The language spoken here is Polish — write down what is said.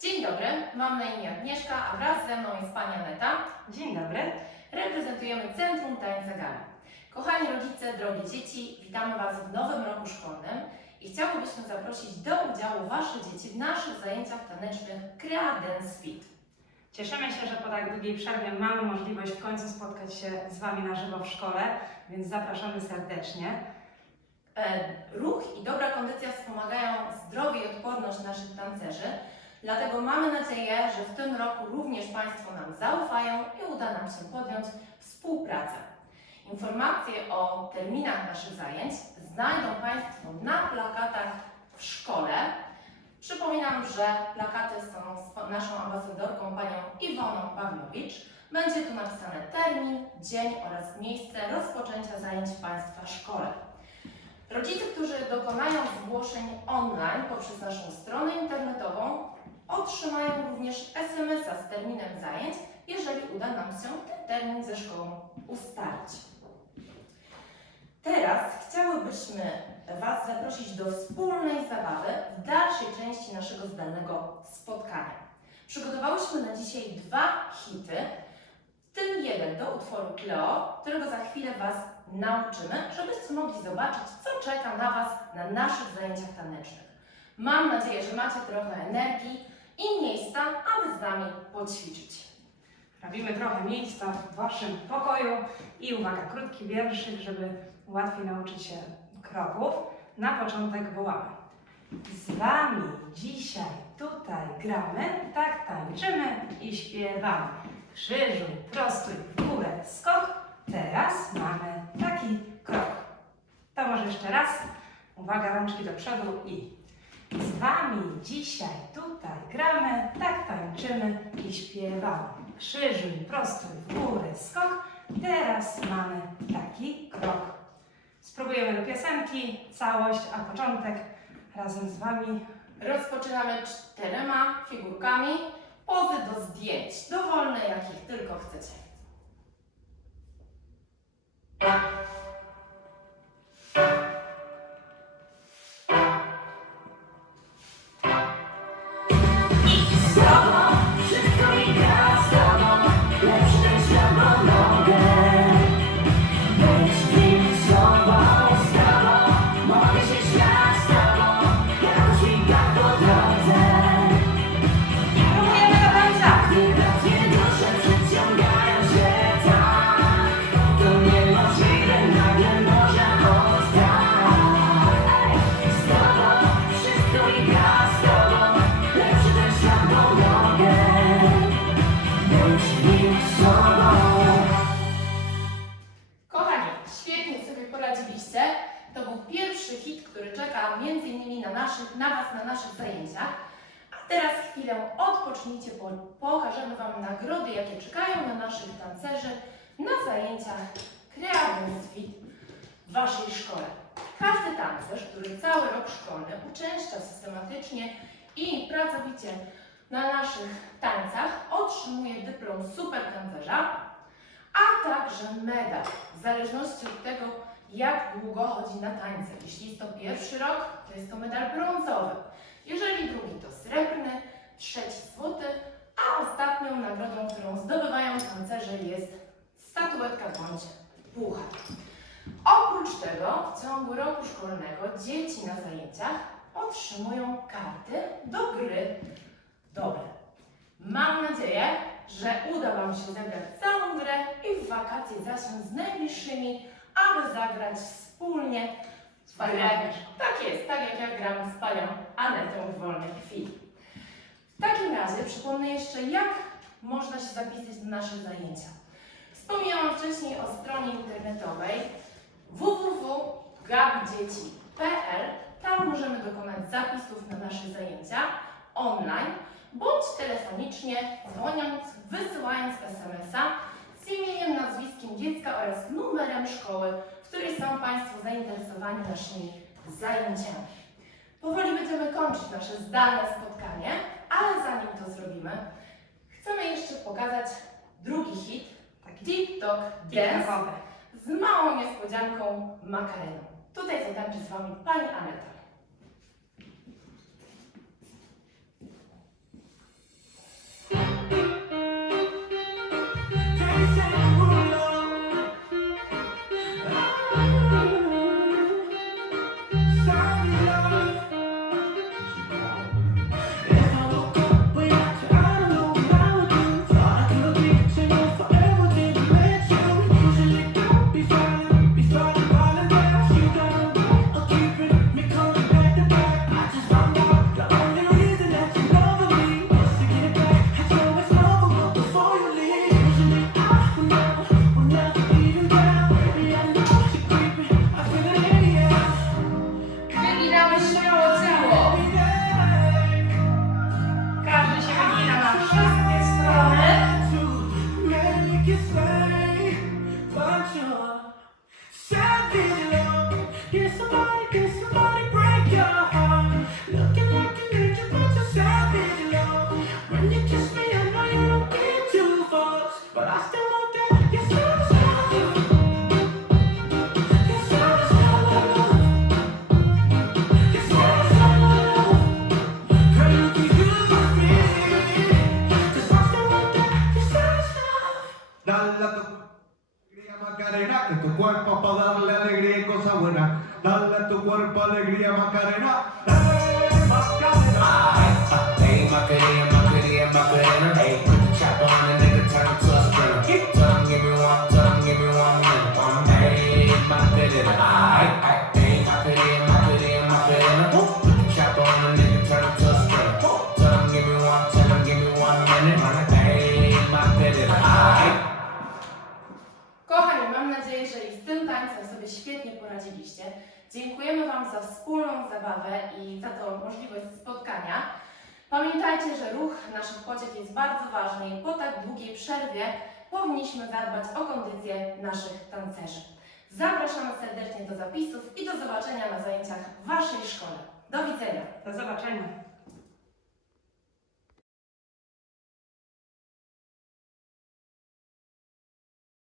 Dzień dobry, mam na imię Agnieszka, a wraz ze mną jest Pani Aneta. Dzień dobry. Reprezentujemy Centrum Tańca Gali. Kochani rodzice, drogie dzieci, witamy Was w nowym roku szkolnym i chciałybyśmy zaprosić do udziału Wasze dzieci w naszych zajęciach tanecznych Crea Dance Fit. Cieszymy się, że po tak długiej przerwie mamy możliwość w końcu spotkać się z Wami na żywo w szkole, więc zapraszamy serdecznie. E, Ruch i dobra kondycja wspomagają zdrowie i odporność naszych tancerzy, dlatego mamy nadzieję, że w tym roku również Państwo nam zaufają i uda nam się podjąć współpracę. Informacje o terminach naszych zajęć znajdą Państwo na plakatach w szkole. Przypominam, że plakaty są z naszą ambasadorką, panią Iwoną Pawlowicz. Będzie tu napisane termin, dzień oraz miejsce rozpoczęcia zajęć w Państwa szkole. Rodzice, którzy dokonają zgłoszeń online poprzez naszą stronę internetową, otrzymają również SMS-a z terminem zajęć, jeżeli uda nam się ten termin ze szkołą ustalić. Teraz chciałybyśmy Was zaprosić do wspólnej zabawy w dalszej części naszego zdalnego spotkania. Przygotowałyśmy na dzisiaj dwa hity, w tym jeden do utworu Cleo, którego za chwilę Was nauczymy, żebyście mogli zobaczyć, co czeka na Was na naszych zajęciach tanecznych. Mam nadzieję, że macie trochę energii i miejsca, aby z nami poćwiczyć. Robimy trochę miejsca w Waszym pokoju i uwaga, krótki wierszyk, żeby łatwiej nauczyć się kroków. Na początek wołamy. Z Wami dzisiaj tutaj gramy, tak tańczymy i śpiewamy. Krzyżuj, prostuj, w górę, skok. Teraz mamy taki krok. To może jeszcze raz. Uwaga, rączki do przodu i z Wami dzisiaj tutaj gramy, tak tańczymy i śpiewamy. Krzyżuj, prostuj, w górę, skok. Teraz mamy taki krok. Spróbujemy do piosenki, całość, a początek razem z Wami. Rozpoczynamy czterema figurkami. Pozy do zdjęć, dowolne jakich tylko chcecie. Naszych, na Was na naszych zajęciach. A teraz chwilę odpocznijcie, bo pokażemy Wam nagrody, jakie czekają na naszych tancerzy na zajęciach Creative Fit w Waszej szkole. Każdy tancerz, który cały rok szkolny uczęszcza systematycznie i pracowicie na naszych tańcach, otrzymuje dyplom super tancerza, a także medal, w zależności od tego, jak długo chodzi na tańce. Jeśli jest to pierwszy rok, to jest to medal brązowy. Jeżeli drugi, to srebrny, trzeci złoty, a ostatnią nagrodą, którą zdobywają tancerze jest statuetka bądź puchar. Oprócz tego w ciągu roku szkolnego dzieci na zajęciach otrzymują karty do gry dobre. Mam nadzieję, że uda Wam się zagrać całą grę i w wakacje zasiąść z najbliższymi, aby zagrać wspólnie. Wspaniale. Tak jest, tak jak ja gram z Panią Anetą w wolnej chwili. W takim razie przypomnę jeszcze, jak można się zapisać na nasze zajęcia. Wspomniałam wcześniej o stronie internetowej www.gabidzieci.pl. Tam możemy dokonać zapisów na nasze zajęcia online bądź telefonicznie, dzwoniąc, wysyłając SMS-a z imieniem, nazwiskiem dziecka oraz numerem szkoły, w są Państwo zainteresowani naszymi zajęciami. Powoli będziemy kończyć nasze zdalne spotkanie, ale zanim to zrobimy, chcemy jeszcze pokazać drugi hit Taki TikTok Dance z małą niespodzianką Makareną. Tutaj zatańczy z Wami Pani Aneta. Alegría Macarena. Hey, Macarena. Hey, Macarena, Macarena, Macarena. Hey, put the chopper on a nigga, turn to a sprinter. Tell him, give me one, tell him, give me one minute. One, hey, Macarena. Ay, ay, hey, Macarena, Macarena, Macarena. Put the chopper on a nigga, turn to a sprinter. Tell him, give me one, tell him, give me one minute. Hey, Macarena. Ay. Kochani, mam nadzieję, że i z tym tańcem sobie świetnie poradziliście. Dziękujemy Wam za wspólną zabawę i za tą możliwość spotkania. Pamiętajcie, że ruch naszych pociech jest bardzo ważny i po tak długiej przerwie powinniśmy zadbać o kondycję naszych tancerzy. Zapraszamy serdecznie do zapisów i do zobaczenia na zajęciach w Waszej szkole. Do widzenia! Do zobaczenia.